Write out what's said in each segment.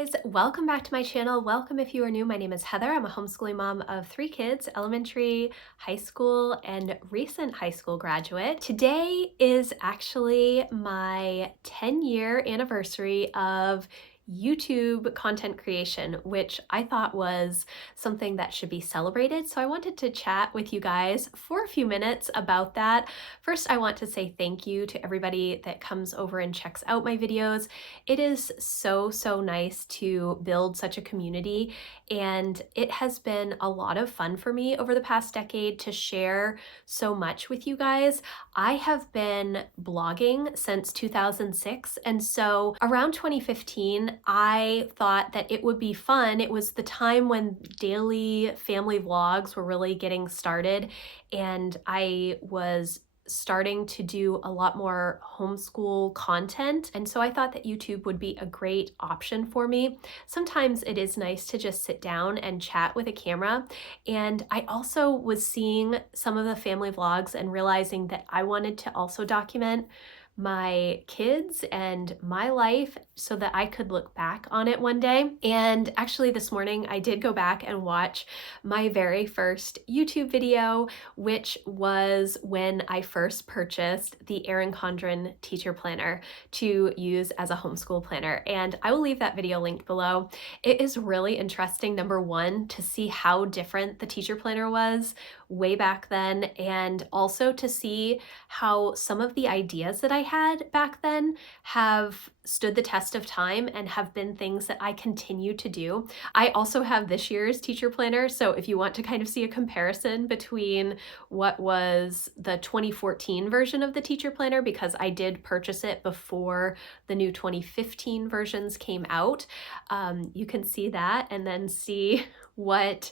guys, welcome back to my channel. Welcome if you are new. My name is Heather. I'm a homeschooling mom of 3 kids, elementary, high school, and recent high school graduate. Today is actually my 10-year anniversary of YouTube content creation, which I thought was something that should be celebrated. So I wanted to chat with you guys for a few minutes about that. First, I want to say thank you to everybody that comes over and checks out my videos. It is so nice to build such a community, and it has been a lot of fun for me over the past decade to share so much with you guys. I have been blogging since 2006, and so around 2015, I thought that it would be fun. It was the time when daily family vlogs were really getting started, and I was starting to do a lot more homeschool content. And so I thought that YouTube would be a great option for me. Sometimes it is nice to just sit down and chat with a camera. And I also was seeing some of the family vlogs and realizing that I wanted to also document my kids and my life so that I could look back on it one day. And actually this morning I did go back and watch my very first YouTube video, which was when I first purchased the Erin Condren teacher planner to use as a homeschool planner. And I will leave that video linked below. It is really interesting, number one, to see how different the teacher planner was way back then, and also to see how some of the ideas that I had back then have stood the test of time and have been things that I continue to do. I also have this year's teacher planner, so if you want to kind of see a comparison between what was the 2014 version of the teacher planner, because I did purchase it before the new 2015 versions came out, you can see that and then see what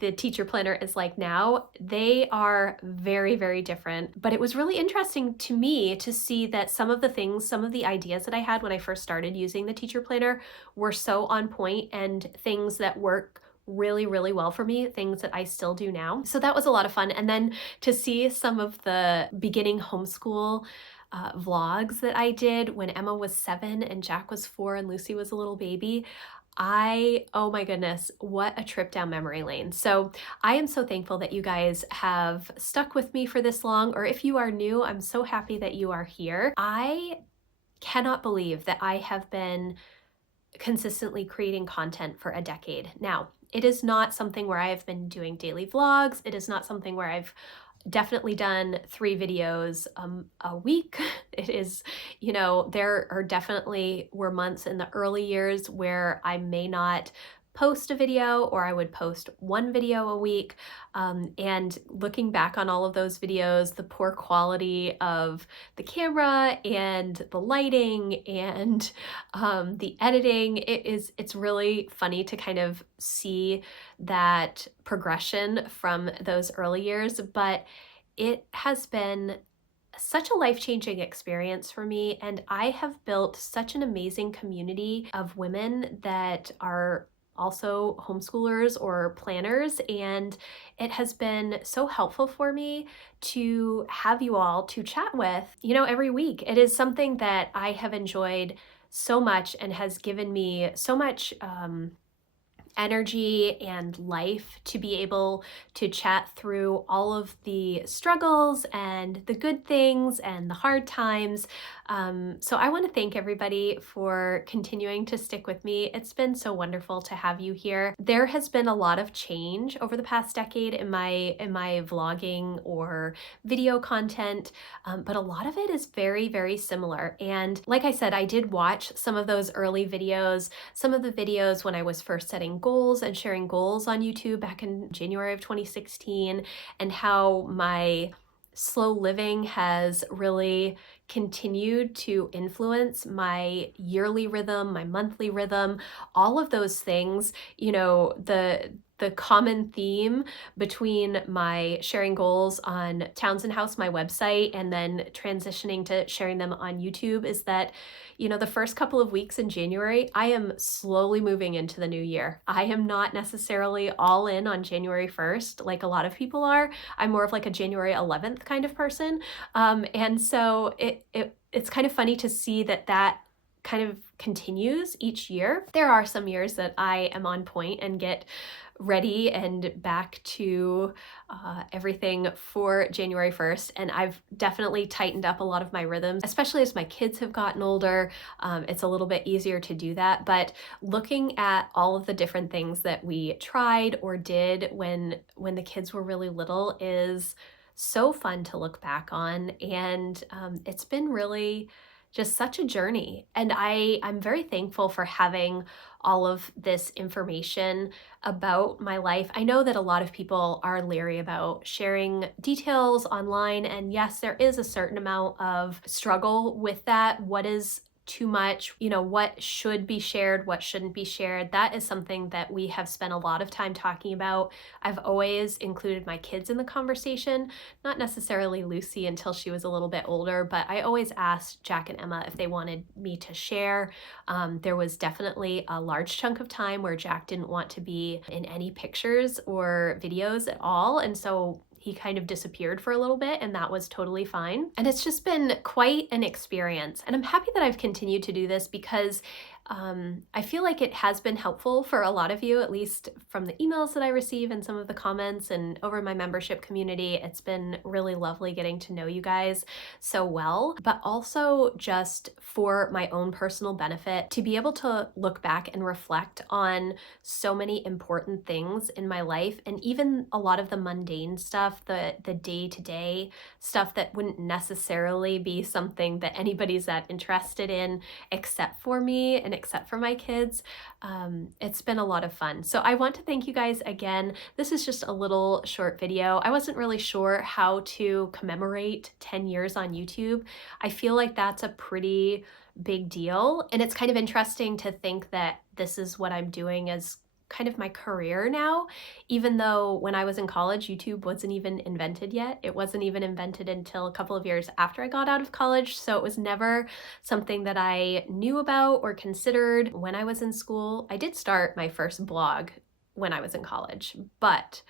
the teacher planner is like now. They are very different, but it was really interesting to me to see that some of the ideas that I had when I first started using the teacher planner were so on point, and things that work really well for me, things that I still do now. So that was a lot of fun. And then to see some of the beginning homeschool vlogs that I did when Emma was 7 and Jack was 4 and Lucy was a little baby, oh my goodness, what a trip down memory lane. So I am so thankful that you guys have stuck with me for this long, or if you are new, I'm so happy that you are here. I cannot believe that I have been consistently creating content for a decade. Now, it is not something where I have been doing daily vlogs. It is not something where I've definitely done 3 videos a week. It is, there are definitely were months in the early years where I may not post a video, or I would post 1 video a week. And looking back on all of those videos, the poor quality of the camera and the lighting and the editing, it's really funny to kind of see that progression from those early years, but it has been such a life-changing experience for me, and I have built such an amazing community of women that are also homeschoolers or planners, and it has been so helpful for me to have you all to chat with, every week. It is something that I have enjoyed so much and has given me so much energy and life to be able to chat through all of the struggles and the good things and the hard times. So I want to thank everybody for continuing to stick with me. It's been so wonderful to have you here. There has been a lot of change over the past decade in my vlogging or video content, but a lot of it is very similar. And like I said, I did watch some of those early videos, some of the videos when I was first setting goals and sharing goals on YouTube back in January of 2016, and how my slow living has really continued to influence my yearly rhythm, my monthly rhythm, all of those things. The common theme between my sharing goals on Townsend House, my website, and then transitioning to sharing them on YouTube is that, the first couple of weeks in January, I am slowly moving into the new year. I am not necessarily all in on January 1st like a lot of people are. I'm more of like a January 11th kind of person. And so it's kind of funny to see that kind of continues each year. There are some years that I am on point and get ready and back to everything for January 1st. And I've definitely tightened up a lot of my rhythms, especially as my kids have gotten older. It's a little bit easier to do that. But looking at all of the different things that we tried or did when the kids were really little is so fun to look back on. And it's been really just such a journey. And I'm very thankful for having all of this information about my life. I know that a lot of people are leery about sharing details online, and yes, there is a certain amount of struggle with that. What is too much, what should be shared, what shouldn't be shared. That is something that we have spent a lot of time talking about. I've always included my kids in the conversation, not necessarily Lucy until she was a little bit older, but I always asked Jack and Emma if they wanted me to share. There was definitely a large chunk of time where Jack didn't want to be in any pictures or videos at all, and so he kind of disappeared for a little bit, and that was totally fine. And it's just been quite an experience. And I'm happy that I've continued to do this because I feel like it has been helpful for a lot of you, at least from the emails that I receive and some of the comments and over my membership community. It's been really lovely getting to know you guys so well, but also just for my own personal benefit to be able to look back and reflect on so many important things in my life, and even a lot of the mundane stuff, the day-to-day stuff that wouldn't necessarily be something that anybody's that interested in except for me and except for my kids. It's been a lot of fun. So I want to thank you guys again. This is just a little short video. I wasn't really sure how to commemorate 10 years on YouTube. I feel like that's a pretty big deal. And it's kind of interesting to think that this is what I'm doing as kind of my career now, even though when I was in college, YouTube wasn't even invented yet. It wasn't even invented until a couple of years after I got out of college. So it was never something that I knew about or considered when I was in school. I did start my first blog when I was in college, but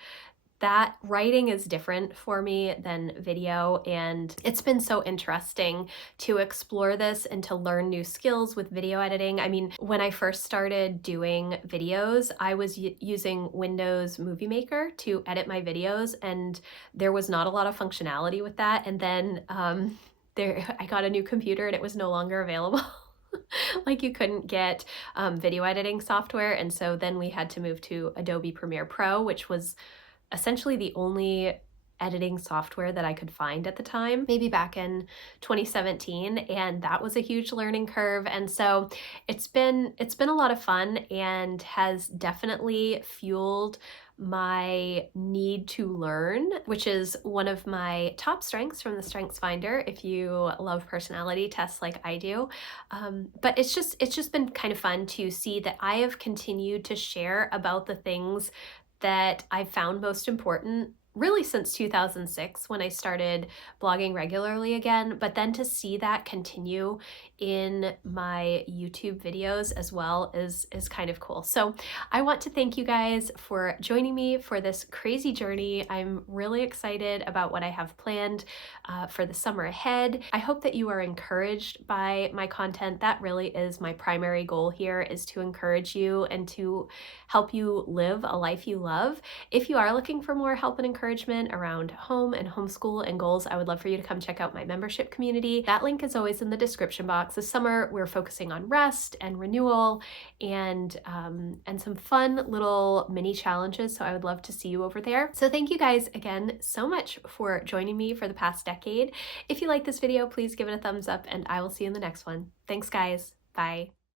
that writing is different for me than video, and it's been so interesting to explore this and to learn new skills with video editing. I mean, when I first started doing videos, I was using Windows Movie Maker to edit my videos, and there was not a lot of functionality with that. And then I got a new computer and it was no longer available. Like, you couldn't get video editing software, and so then we had to move to Adobe Premiere Pro, which was essentially the only editing software that I could find at the time, maybe back in 2017, and that was a huge learning curve. And so it's been a lot of fun and has definitely fueled my need to learn, which is one of my top strengths from the Strengths Finder if you love personality tests like I do. But it's just been kind of fun to see that I have continued to share about the things that I've found most important really since 2006 when I started blogging regularly again, but then to see that continue in my YouTube videos as well is kind of cool. So I want to thank you guys for joining me for this crazy journey. I'm really excited about what I have planned for the summer ahead. I hope that you are encouraged by my content. That really is my primary goal here, is to encourage you and to help you live a life you love. If you are looking for more help and encouragement around home and homeschool and goals, I would love for you to come check out my membership community. That link is always in the description box. This summer, we're focusing on rest and renewal and some fun little mini challenges. So I would love to see you over there. So thank you guys again so much for joining me for the past decade. If you like this video, please give it a thumbs up, and I will see you in the next one. Thanks, guys. Bye.